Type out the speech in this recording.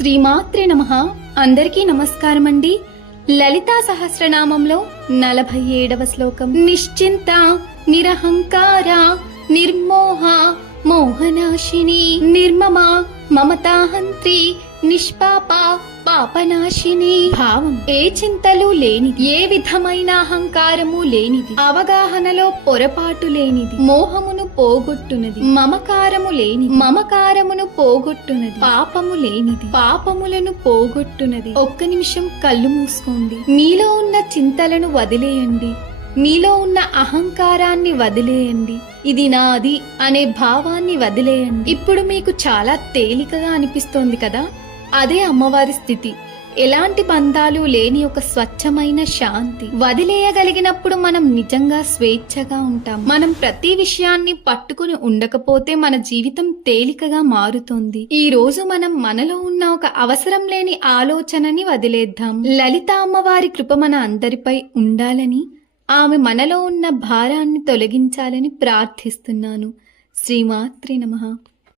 శ్రీమాత్రే నమః. అందరికీ నమస్కారం అండి. లలితా సహస్రనామంలో 47వ శ్లోకం. నిశ్చింత నిరహంకార నిర్మోహ మోహనాశిని నిర్మమ మమతాహంత్రి నిష్పాప పాపనాశిని. భావం: ఏ చింతలు లేనిది, ఏ విధమైన అహంకారము లేనిది, అవగాహనలో పొరపాటు లేనిది, మోహమును పోగొట్టునది, మమకారము లేనిది, మమకారమును పోగొట్టునది, పాపము లేనిది, పాపములను పోగొట్టునది. ఒక్క నిమిషం కళ్ళు మూసుకోండి. మీలో ఉన్న చింతలను వదిలేయండి. మీలో ఉన్న అహంకారాన్ని వదిలేయండి. ఇది నాది అనే భావాన్ని వదిలేయండి. ఇప్పుడు మీకు చాలా తేలికగా అనిపిస్తోంది కదా? అదే అమ్మవారి స్థితి. ఎలాంటి బంధాలు లేని ఒక స్వచ్ఛమైన శాంతి. వదిలేయగలిగినప్పుడు మనం నిజంగా స్వేచ్ఛగా ఉంటాం. మనం ప్రతి విషయాన్ని పట్టుకుని ఉండకపోతే మన జీవితం తేలికగా మారుతుంది. ఈ రోజు మనం మనలో ఉన్న ఒక అవసరం లేని ఆలోచనని వదిలేద్దాం. లలిత అమ్మవారి కృప మన అందరిపై ఉండాలని, ఆమె మనలో ఉన్న భారాన్ని తొలగించాలని ప్రార్థిస్తున్నాను. శ్రీమాత్రే నమః.